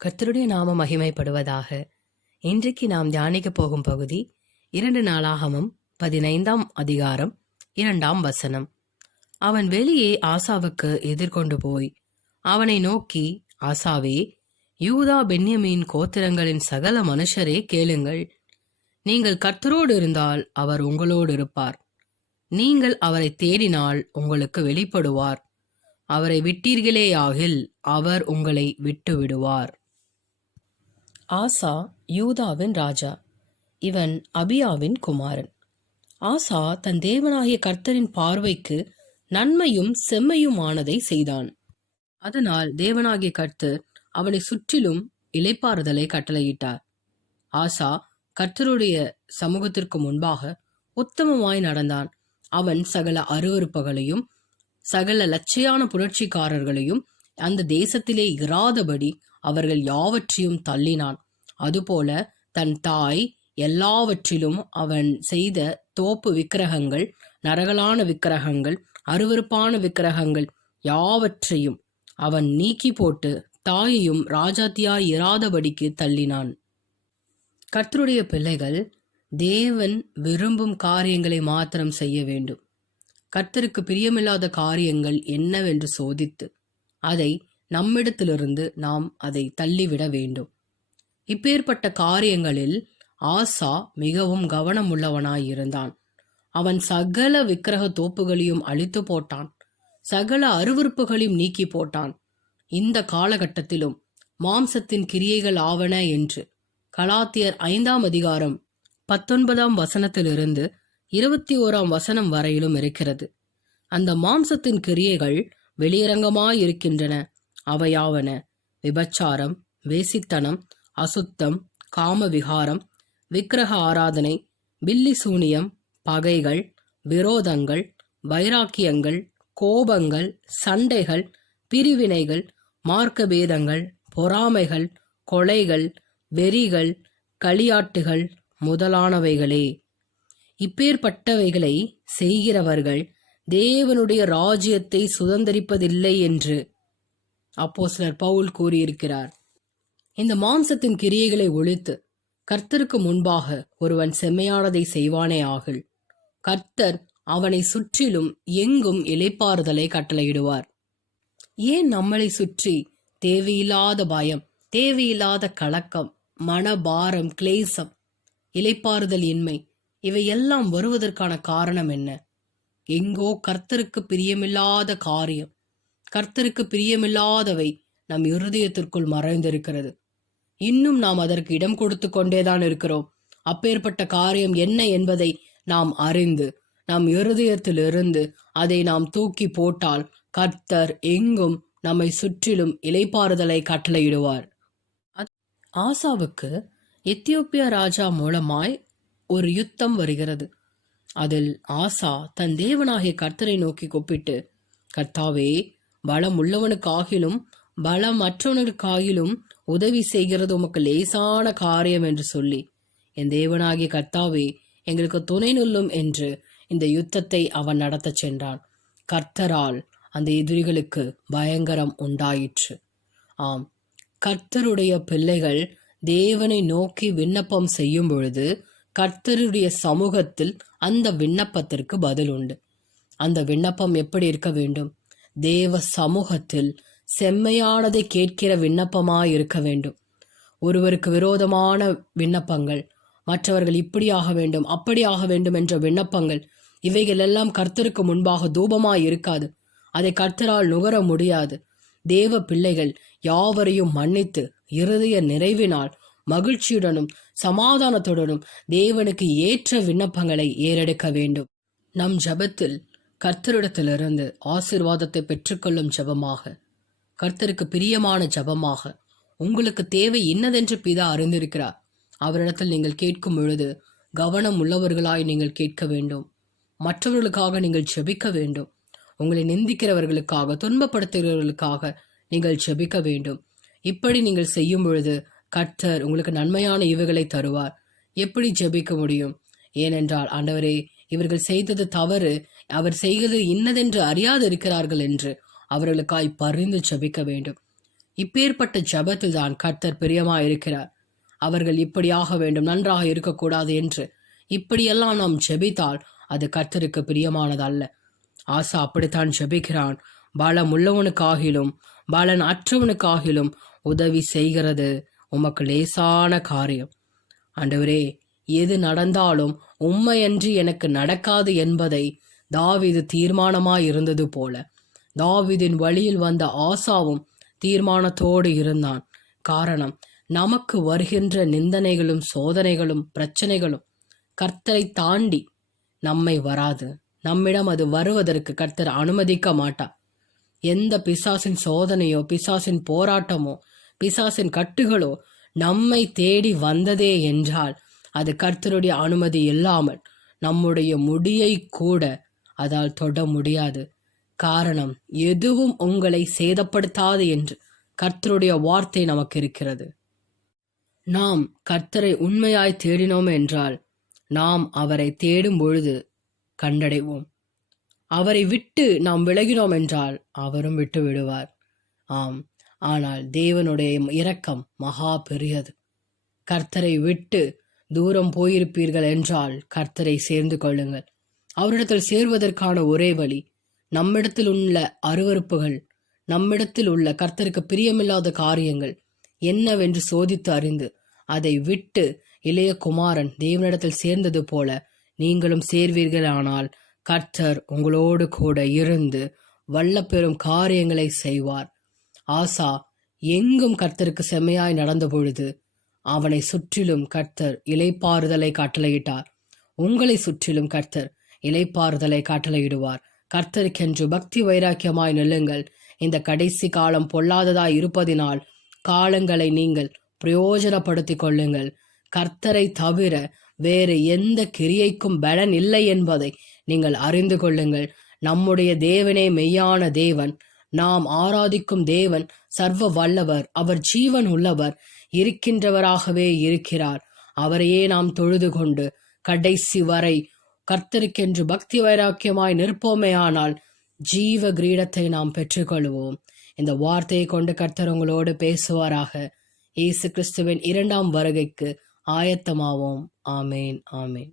கர்த்தருடைய நாம மகிமைப்படுவதாக. இன்றைக்கு நாம் தியானிக்க போகும் பகுதி 2 நாளாகமம் 15ஆம் அதிகாரம் 2ஆம் வசனம். அவன் வெளியே ஆசாவுக்கு எதிர்கொண்டு போய் அவனை நோக்கி, ஆசாவே, யூதா பென்யமீன் கோத்திரங்களின் சகல மனுஷரே கேளுங்கள். நீங்கள் கர்த்தரோடு இருந்தால் அவர் உங்களோடு இருப்பார். நீங்கள் அவரை தேடினால் உங்களுக்கு வெளிப்படுவார். அவரை விட்டீர்களேயாகில் அவர் உங்களை விட்டு விடுவார். ஆசா யூதாவின் ராஜா. இவன் அபியாவின் குமாரன். ஆசா தன் தேவனாகிய கர்த்தரின் பார்வைக்கு நன்மையும் செம்மையுமானதை செய்தான். அதனால் தேவனாகிய கர்த்தர் அவனை சுற்றிலும் இளைப்பாறுதலை கட்டளையிட்டார். ஆசா கர்த்தருடைய சமூகத்திற்கு முன்பாக உத்தமமாய் நடந்தான். அவன் சகல அருவருப்புகளையும் சகல லட்சையான புரட்சிக்காரர்களையும் அந்த தேசத்திலே இராதபடி அவர்கள் யாவற்றையும் தள்ளினான். அதுபோல தன் தாய் எல்லாவற்றிலும் அவன் செய்த தோப்பு விக்கிரகங்கள், நரகலான விக்கிரகங்கள், அருவருப்பான விக்கிரகங்கள் யாவற்றையும் அவன் நீக்கி போட்டு தாயையும் ராஜாத்தியாய் இராதபடிக்கு தள்ளினான். கர்த்தருடைய பிள்ளைகள் தேவன் விரும்பும் காரியங்களை மாத்திரம் செய்ய வேண்டும். கர்த்தருக்கு பிரியமில்லாத காரியங்கள் என்னவென்று சோதித்து அதை நம்மிடத்திலிருந்து நாம் அதை தள்ளிவிட வேண்டும். இப்பேற்பட்ட காரியங்களில் ஆசா மிகவும் கவனமுள்ளவனாயிருந்தான். அவன் சகல விக்கிரக தோப்புகளையும் அழித்து போட்டான், சகல அருவருப்புகளையும் நீக்கி போட்டான். இந்த காலகட்டத்திலும் மாம்சத்தின் கிரியைகள் ஆவன என்று கலாத்தியர் 5ஆம் அதிகாரம் 19ஆம் வசனத்திலிருந்து 21ஆம் வசனம் வரையிலும் இருக்கிறது. அந்த மாம்சத்தின் கிரியைகள் வெளியரங்கமாயிருக்கின்றன. அவையாவன: விபச்சாரம், வேசித்தனம், அசுத்தம், காம விகாரம், விக்கிரக ஆராதனை, பில்லி சூனியம், பகைகள், விரோதங்கள், வைராக்கியங்கள், கோபங்கள், சண்டைகள், பிரிவினைகள், மார்க்கபேதங்கள், பொறாமைகள், கொலைகள், வெறிகள், களியாட்டுகள் முதலானவைகளே. இப்பேற்பட்டவைகளை செய்கிறவர்கள் தேவனுடைய ராஜ்யத்தை சுதந்தரிப்பதில்லை என்று அப்போஸ்தலர் பவுல் கூறியிருக்கிறார். இந்த மாம்சத்தின் கிரியைகளை ஒழித்து கர்த்தருக்கு முன்பாக ஒருவன் செம்மையானதை செய்வானே ஆகில் கர்த்தர் அவனை சுற்றிலும் எங்கும் இளைப்பாறுதலை கட்டளையிடுவார். ஏன் நம்மளை சுற்றி தேவையில்லாத பயம், தேவையில்லாத கலக்கம், மனபாரம், கிளேசம், இளைப்பாறுதல் இன்மை இவையெல்லாம் வருவதற்கான காரணம் என்ன? எங்கோ கர்த்தருக்கு பிரியமில்லாத காரியம், கர்த்தருக்கு பிரியமில்லாதவை நம் இருதயத்திற்குள் மறைந்திருக்கிறது. இன்னும் நாம் அதற்கு இடம் கொடுத்து கொண்டேதான் இருக்கிறோம். அப்பேற்பட்ட காரியம் என்ன என்பதை நாம் அறிந்து நம் இருதயத்திலிருந்து அதை நாம் தூக்கி போட்டால் கர்த்தர் எங்கும் நம்மை சுற்றிலும் இளைப்பாறுதலை கட்டளையிடுவார். ஆசாவுக்கு எத்தியோப்பியா ராஜா மூலமாய் ஒரு யுத்தம் வருகிறது. அதில் ஆசா தன் தேவனாகிய கர்த்தரை நோக்கி கூப்பிட்டு, கர்த்தாவே, பலம் உள்ளவனுக்காகிலும் பலம் மற்றவனுக்காகிலும் உதவி செய்கிறது உமக்கு லேசான காரியம் என்று சொல்லி, என் தேவனாகிய கர்த்தாவே, எங்களுக்கு துணை நில்லும் என்று இந்த யுத்தத்தை அவன் நடத்த சென்றான். கர்த்தரால் அந்த எதிரிகளுக்கு பயங்கரம் உண்டாயிற்று. ஆம், கர்த்தருடைய பிள்ளைகள் தேவனை நோக்கி விண்ணப்பம் செய்யும் பொழுது கர்த்தருடைய சமூகத்தில் அந்த விண்ணப்பத்திற்கு பதில் உண்டு. அந்த விண்ணப்பம் எப்படி இருக்க வேண்டும்? தேவ சமூகத்தில் செம்மையானதை கேட்கிற விண்ணப்பமாய் இருக்க வேண்டும். ஒருவருக்கு விரோதமான விண்ணப்பங்கள், மற்றவர்கள் இப்படியாக வேண்டும் அப்படியாக வேண்டும் என்ற விண்ணப்பங்கள், இவைகள் எல்லாம் கர்த்தருக்கு முன்பாக தூபமாய் இருக்காது. அதை கர்த்தரால் நுகர முடியாது. தேவ பிள்ளைகள் யாவரையும் மன்னித்து இருதய நிறைவினால் மகிழ்ச்சியுடனும் சமாதானத்துடனும் தேவனுக்கு ஏற்ற விண்ணப்பங்களை ஏறெடுக்க வேண்டும். நம் ஜபத்தில் கர்த்தரிடத்திலிருந்து ஆசீர்வாதத்தை பெற்றுக்கொள்ளும் ஜபமாக, கர்த்தருக்கு பிரியமான ஜபமாக, உங்களுக்கு தேவை இன்னதென்று பிதா அறிந்திருக்கிறார். அவரிடத்தில் நீங்கள் கேட்கும் பொழுது கவனம் உள்ளவர்களாய் நீங்கள் கேட்க வேண்டும். மற்றவர்களுக்காக நீங்கள் ஜெபிக்க வேண்டும். உங்களை நிந்திக்கிறவர்களுக்காக, துன்பப்படுத்துகிறவர்களுக்காக நீங்கள் ஜெபிக்க வேண்டும். இப்படி நீங்கள் செய்யும் பொழுது கர்த்தர் உங்களுக்கு நன்மையான ஈவுகளை தருவார். எப்படி ஜெபிக்க முடியும்? ஏனென்றால், ஆண்டவரே, இவர்கள் செய்தது தவறு, அவர் செய்வது இன்னதென்று அறியாது இருக்கிறார்கள் என்று அவர்களுக்காய் பரிந்து ஜெபிக்க வேண்டும். இப்பேற்பட்ட ஜெபத்தில் தான் கர்த்தர் பிரியமாய் இருக்கிறார். அவர்கள் இப்படியாக வேண்டும், நன்றாக இருக்கக்கூடாது என்று இப்படியெல்லாம் நாம் ஜெபித்தால் அது கர்த்தருக்கு பிரியமானதல்ல. ஆசா அப்படித்தான் ஜெபிக்கிறான். பலம் உள்ளவனுக்காகிலும் பலன் அற்றவனுக்காகிலும் உதவி செய்கிறது உமக்கு லேசான காரியம். ஆண்டவரே, எது நடந்தாலும் உம்மையன்றி எனக்கு நடக்காது என்பதை தாவீது தீர்மானமாய் இருந்தது போல தாவீதின் வழியில் வந்த ஆசாவும் தீர்மானத்தோடு இருந்தான். காரணம், நமக்கு வருகின்ற நிந்தனைகளும் சோதனைகளும் பிரச்சனைகளும் கர்த்தரை தாண்டி நம்மை வராது. நம்மிடம் அது வருவதற்கு கர்த்தர் அனுமதிக்க மாட்டார். எந்த பிசாசின் சோதனையோ பிசாசின் போராட்டமோ பிசாசின் கட்டுகளோ நம்மை தேடி வந்ததே என்றால் அது கர்த்தருடைய அனுமதி இல்லாமல் நம்முடைய முடியை கூட அதால் தொட முடியாது. காரணம், எதுவும் உங்களை சேதப்படுத்தாது என்று கர்த்தருடைய வார்த்தை நமக்கு இருக்கிறது. நாம் கர்த்தரை உண்மையாய் தேடினோம் என்றால் நாம் அவரை தேடும் பொழுது கண்டடைவோம். அவரை விட்டு நாம் விலகினோம் என்றால் அவரும் விட்டு விடுவார். ஆம், ஆனால் தேவனுடைய இரக்கம் மகா பெரியது. கர்த்தரை விட்டு தூரம் போயிருப்பீர்கள் என்றால் கர்த்தரை சேர்ந்து கொள்ளுங்கள். அவரிடத்தில் சேர்வதற்கான ஒரே வழி, நம்மிடத்தில் உள்ள அருவருப்புகள், நம்மிடத்தில் உள்ள கர்த்தருக்கு பிரியமில்லாத காரியங்கள் என்னவென்று சோதித்து அறிந்து அதை விட்டு இளைய குமாரன் தேவனிடத்தில் சேர்ந்தது போல நீங்களும் சேர்வீர்களானால் கர்த்தர் உங்களோடு கூட இருந்து வல்ல பெரும் காரியங்களை செய்வார். ஆசா எங்கும் கர்த்தருக்கு செம்மையாய் நடந்த பொழுது அவனை சுற்றிலும் கர்த்தர் இளைப்பாறுதலை கட்டளையிட்டார். உங்களை சுற்றிலும் கர்த்தர் இளைப்பாறுதலை கட்டளையிடுவார். கர்த்தருக்கென்று பக்தி வைராக்கியமாய் நில்லுங்கள். இந்த கடைசி காலம் பொல்லாததாய் இருப்பதினால் காலங்களை நீங்கள் பிரயோஜனப்படுத்திக் கொள்ளுங்கள். கர்த்தரை தவிர வேறு எந்த கிரியைக்கும் பலன் இல்லை என்பதை நீங்கள் அறிந்து கொள்ளுங்கள். நம்முடைய தேவனே மெய்யான தேவன். நாம் ஆராதிக்கும் தேவன் சர்வ வல்லவர். அவர் ஜீவன் உள்ளவர், இருக்கின்றவராகவே இருக்கிறார். அவரையே நாம் தொழுது கொண்டு கடைசி வரை கர்த்தருக்கென்று பக்தி வைராக்கியமாய் நிற்போமே ஆனால் ஜீவ கிரீடத்தை நாம் பெற்றுக்கொள்வோம். இந்த வார்த்தையை கொண்டு கர்த்தர் உங்களோடு பேசுவாராக. இயேசு கிறிஸ்துவின் 2ஆம் வருகைக்கு ஆயத்தமாவோம். ஆமேன், ஆமேன்.